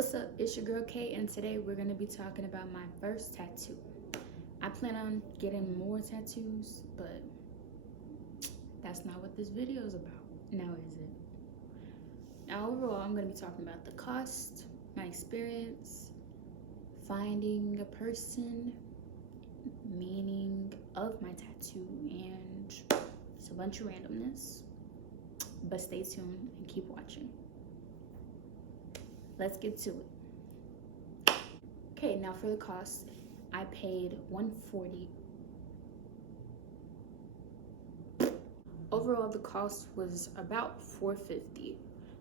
What's up, it's your girl Kay, and today we're going to be talking about my first tattoo. I plan on getting more tattoos, but that's not what this video is about. Now is it? Now overall, I'm going to be talking about the cost, my experience, finding a person, meaning of my tattoo, and it's a bunch of randomness. But stay tuned and keep watching. Let's get to it. Okay, now for the cost, I paid $140. Overall, the cost was about $450.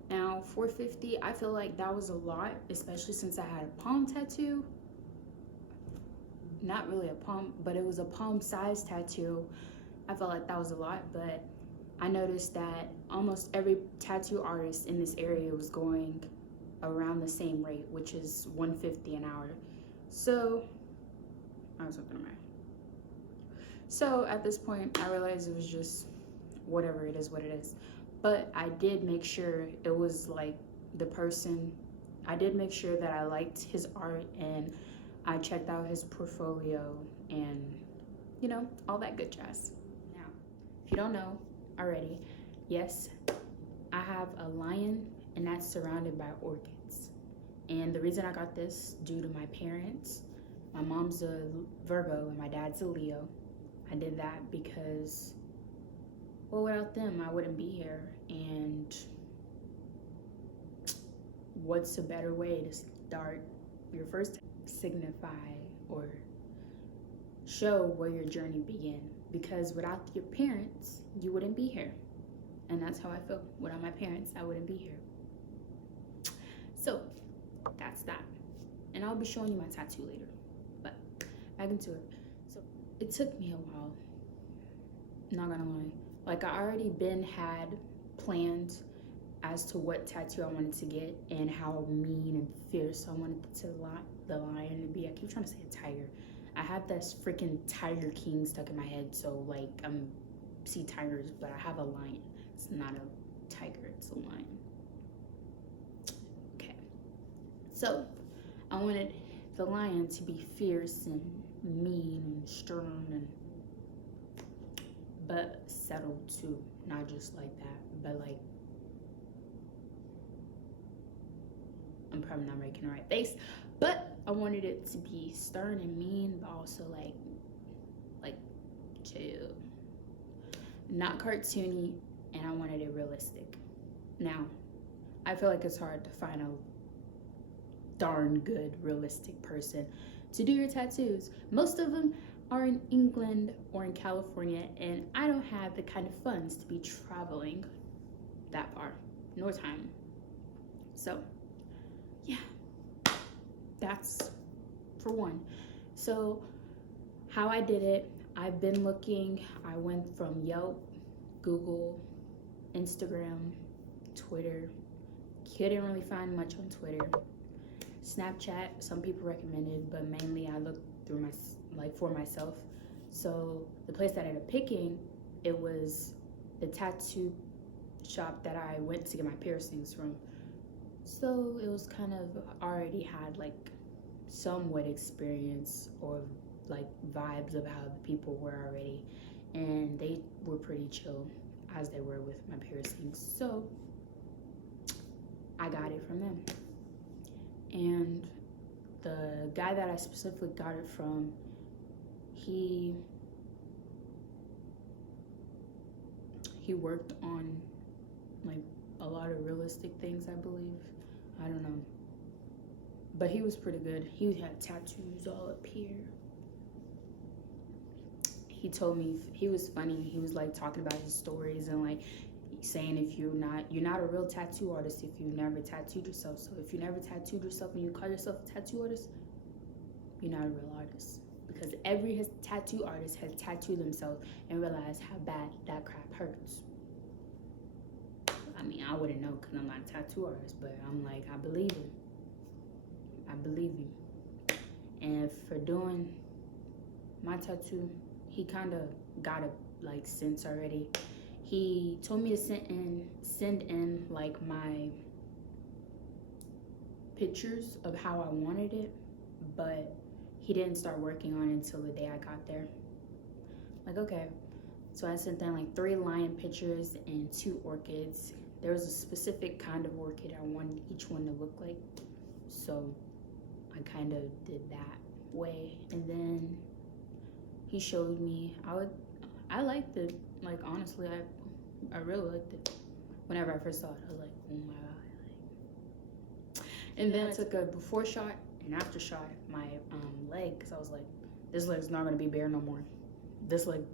Now, $450, I feel like that was a lot, especially since I had a palm tattoo. Not really a palm, but it was a palm-sized tattoo. I felt like that was a lot, but I noticed that almost every tattoo artist in this area was going around the same rate, which is $150 an hour. So I was looking around. So at this point, I realized it was just whatever, it is what it is. But I did make sure it was like the person. I did make sure that I liked his art and I checked out his portfolio and all that good jazz. Now, if you don't know already, yes, I have a lion, and that's surrounded by orchids. And the reason I got this due to my parents. My mom's a Virgo and my dad's a Leo. I did that because, well, without them, I wouldn't be here. And what's a better way to start your first signify or show where your journey began? Because without your parents, you wouldn't be here. And that's how I feel. Without my parents, I wouldn't be here. So that's that, and I'll be showing you my tattoo later, but back into it. So it took me a while, not gonna lie. Like, I already had planned as to what tattoo I wanted to get and how mean and fierce I wanted the lion to be. I keep trying to say a tiger. I have this freaking Tiger King stuck in my head, so like see tigers, but I have a lion. It's not a tiger, it's a lion. So I wanted the lion to be fierce and mean and stern, but settled too. Not just like that, but like, I'm probably not making the right face, but I wanted it to be stern and mean, but also like chill, not cartoony, and I wanted it realistic. Now, I feel like it's hard to find a darn good realistic person to do your tattoos. Most of them are in England or in California, and I don't have the kind of funds to be traveling that far, nor time. So yeah, that's for one. So how I did it, I've been looking. I went from Yelp, Google, Instagram, Twitter. Couldn't really find much on Twitter. Snapchat, some people recommended, but mainly I looked through for myself. So the place that I ended up picking, it was the tattoo shop that I went to get my piercings from. So it was kind of already had like somewhat experience or like vibes of how the people were already, and they were pretty chill as they were with my piercings. So I got it from them. And the guy that I specifically got it from, he worked on like a lot of realistic things, I believe. I don't know. But he was pretty good. He had tattoos all up here. He told me, he was funny. He was like talking about his stories and like saying if you're not a real tattoo artist if you never tattooed yourself. So if you never tattooed yourself and you call yourself a tattoo artist, you're not a real artist, because every tattoo artist has tattooed themselves and realized how bad that crap hurts. I mean, I wouldn't know because I'm not a tattoo artist, but I'm like, I believe him. I believe you. And for doing my tattoo, he kind of got a like sense already. He told me to send in like my pictures of how I wanted it, but he didn't start working on it until the day I got there. Like, okay. So I sent them like 3 lion pictures and 2 orchids. There was a specific kind of orchid I wanted each one to look like. So I kind of did that way. And then he showed me, I liked it. Like, honestly, I really liked it. Whenever I first saw it, I was like, oh my God. And then I took a before shot and after shot my leg, because I was like, this leg's not going to be bare no more. This leg,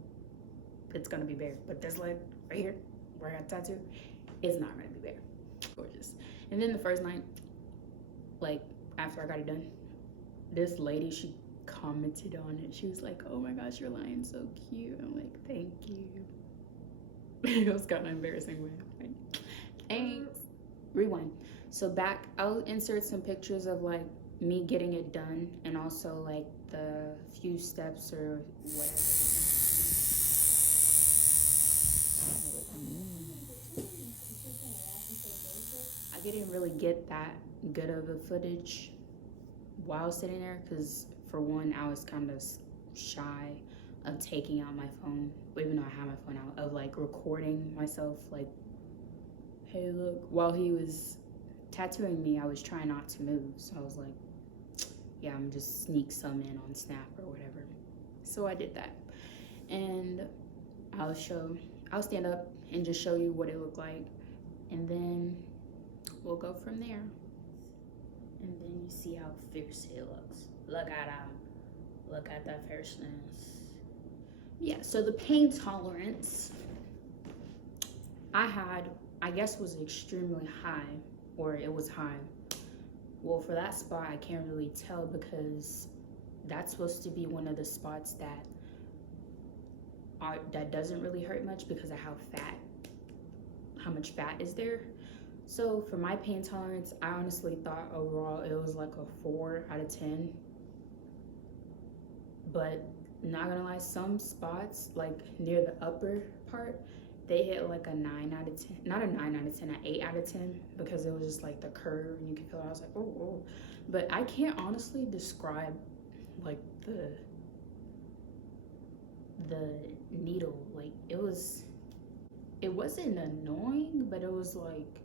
it's going to be bare. But this leg right here, where I got tattooed, it's not going to be bare. Gorgeous. And then the first night, like, after I got it done, this lady, she commented on it. She was like, oh my gosh, your line's so cute. I'm like, thank you. It was kind of embarrassing when like, thanks. Rewind. So back, I'll insert some pictures of like me getting it done and also like the few steps or whatever. I didn't really get that good of a footage while sitting there because for one, I was kind of shy of taking out my phone, even though I had my phone out, of like recording myself like, hey look, while he was tattooing me, I was trying not to move. So I was like, yeah, I'm just sneak some in on Snap or whatever. So I did that. And I'll stand up and just show you what it looked like. And then we'll go from there. And then you see how fierce it looks. Look at him. Look at that fierceness. Yeah, so the pain tolerance I had, I guess, was extremely high, or it was high. Well, for that spot, I can't really tell because that's supposed to be one of the spots that doesn't really hurt much because of how much fat is there. So for my pain tolerance, I honestly thought overall it was like a 4 out of 10. But not gonna lie, some spots like near the upper part, they hit like a 9 out of 10. Not a 9 out of 10, an 8 out of 10 because it was just like the curve and you could feel it. I was like, oh. But I can't honestly describe like the needle. Like it wasn't annoying, but it was like,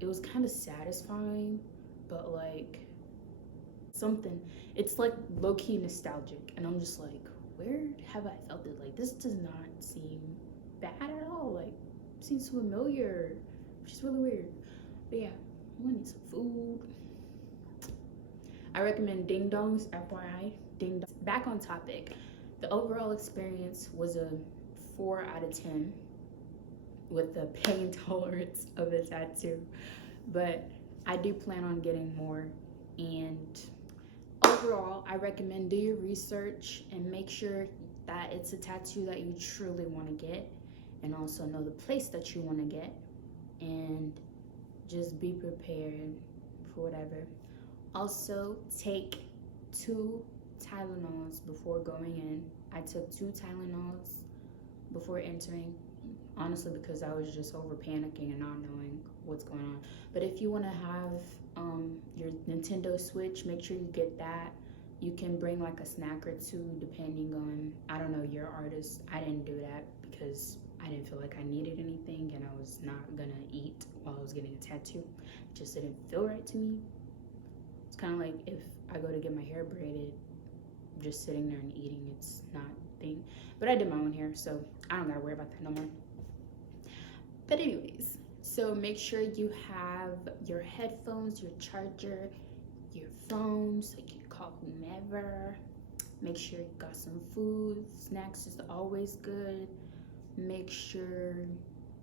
it was kind of satisfying, but like something, it's like low-key nostalgic, and I'm just like, where have I felt it? Like, this does not seem bad at all. Like, it seems familiar, which is really weird. But yeah, I'm gonna need some food. I recommend Ding Dongs, FYI. Ding Dong. Back on topic, the overall experience was a 4 out of 10 with the pain tolerance of a tattoo, but I do plan on getting more. And overall, I recommend do your research and make sure that it's a tattoo that you truly want to get, and also know the place that you want to get, and just be prepared for whatever. Also, take 2 Tylenols before going in. I took 2 Tylenols before entering, honestly, because I was just over panicking and not knowing what's going on. But if you want to have your Nintendo Switch, make sure you get that. You can bring like a snack or 2 depending on, I don't know, your artist. I didn't do that because I didn't feel like I needed anything, and I was not gonna eat while I was getting a tattoo. It just didn't feel right to me. It's kind of like if I go to get my hair braided, just sitting there and eating, it's not a thing. But I did my own hair, so I don't gotta worry about that no more. But anyways, so make sure you have your headphones, your charger, your phone, so you can call whomever. Make sure you got some food. Snacks is always good. Make sure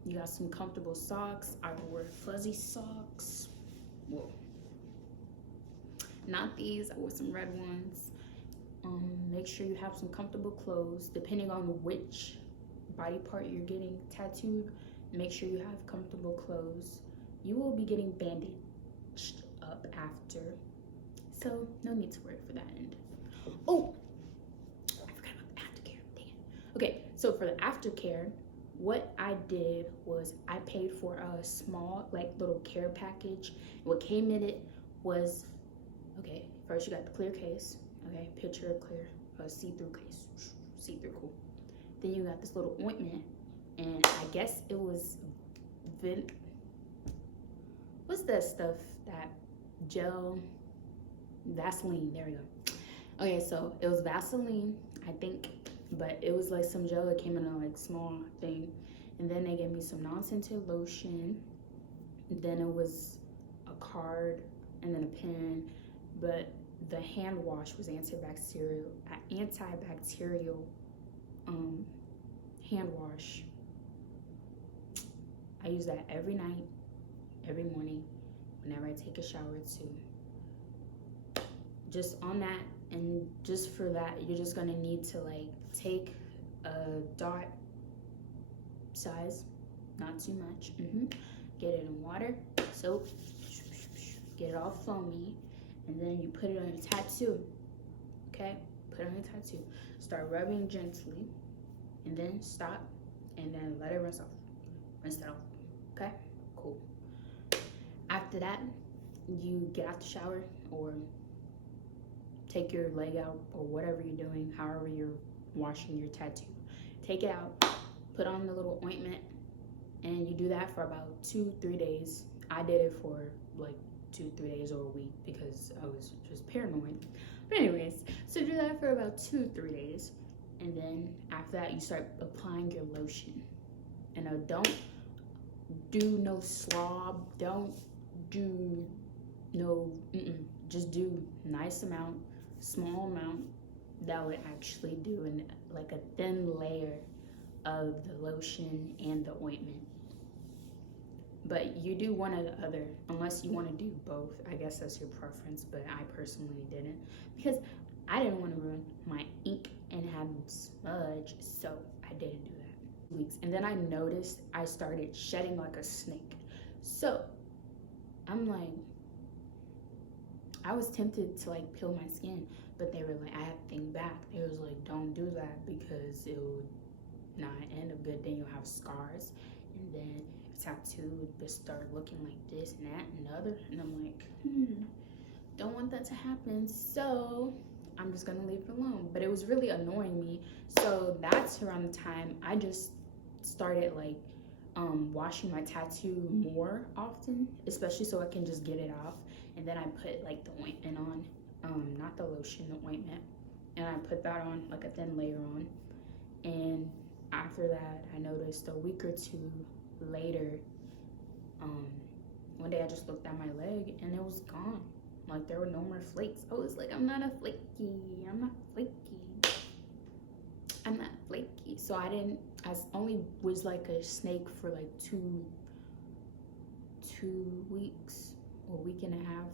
you got some comfortable socks. I will wear fuzzy socks. Whoa. Not these, I wore some red ones. Make sure you have some comfortable clothes. Depending on which body part you're getting tattooed, make sure you have comfortable clothes. You will be getting bandaged up after, so no need to worry for that end. Oh, I forgot about the aftercare. Dang it. Okay, so for the aftercare, what I did was I paid for a small, like, little care package. What came in it was, okay, first you got the clear case, okay, picture clear, see-through case, see-through, cool. Then you got this little ointment, and I guess it was, what's that stuff, that gel, Vaseline, there we go. Okay, so it was Vaseline, I think, but it was like some gel that came in a like small thing. And then they gave me some non-scented lotion. Then it was a card and then a pen. But the hand wash was antibacterial hand wash. I use that every night, every morning, whenever I take a shower too. Just on that, and just for that, you're just gonna need to like take a dot size, not too much, get it in water, soap, get it all foamy, and then you put it on your tattoo, okay? Put it on your tattoo, start rubbing gently, and then stop, and then let it rinse it off, okay? Cool. After that, you get out the shower or take your leg out or whatever you're doing, however you're washing your tattoo. Take it out, put on the little ointment, and you do that for about 2-3 days. I did it for like 2-3 days or a week because I was just paranoid. But anyways, so do that for about 2-3 days. And then after that, you start applying your lotion. And don't do no slob, don't do no, just do nice amount, small amount that would actually do in like a thin layer of the lotion and the ointment. But you do one or the other, unless you want to do both. I guess that's your preference, but I personally didn't because I didn't want to ruin my ink and have smudge, so I didn't do that. Weeks, and then I noticed I started shedding like a snake. So I'm like, I was tempted to like peel my skin, but they were like, I had to think back. They was like, don't do that because it would not end up good. Then you'll have scars, and then your tattoo would just start looking like this and that and the other. And I'm like, don't want that to happen. So I'm just gonna leave it alone. But it was really annoying me. So that's around the time I just started like washing my tattoo more often, especially so I can just get it off. And then I put like the ointment on, not the lotion, the ointment, and I put that on like a thin layer on. And after that, I noticed a week or two later, one day I just looked at my leg and it was gone. Like there were no more flakes. I was like, I'm not flaky. So I only was like a snake for like two weeks or a week and a half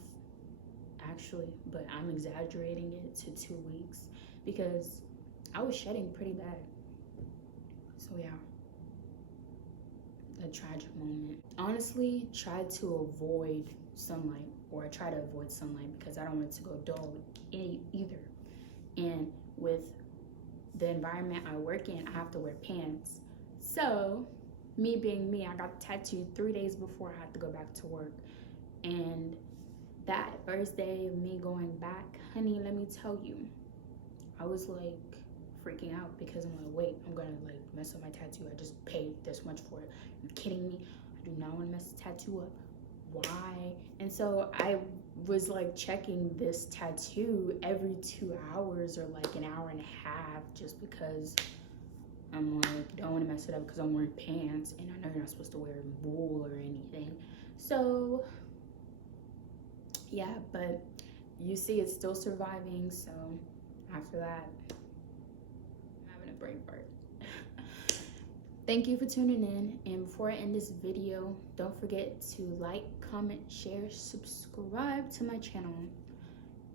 actually, but I'm exaggerating it to 2 weeks because I was shedding pretty bad. So yeah, a tragic moment. Honestly, tried to avoid sunlight, or I try to avoid sunlight because I don't want it to go dull either. And with the environment I work in, I have to wear pants. So me being me, I got tattooed 3 days before I had to go back to work. And that first day of me going back, honey, let me tell you, I was like freaking out because I'm like, wait, I'm gonna like mess up my tattoo. I just paid this much for it. Are you kidding me? I do not want to mess the tattoo up. Why? And so I was like checking this tattoo every 2 hours or like an hour and a half just because I'm like, don't want to mess it up because I'm wearing pants and I know you're not supposed to wear wool or anything. So yeah, but you see it's still surviving. So after that, I'm having a brain fart. Thank you for tuning in, and before I end this video, don't forget to like, comment, share, subscribe to my channel,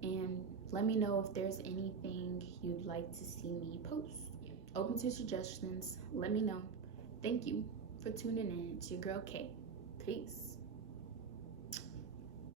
and let me know if there's anything you'd like to see me post. Open to suggestions. Let me know. Thank you for tuning in. It's your girl Kay. Peace.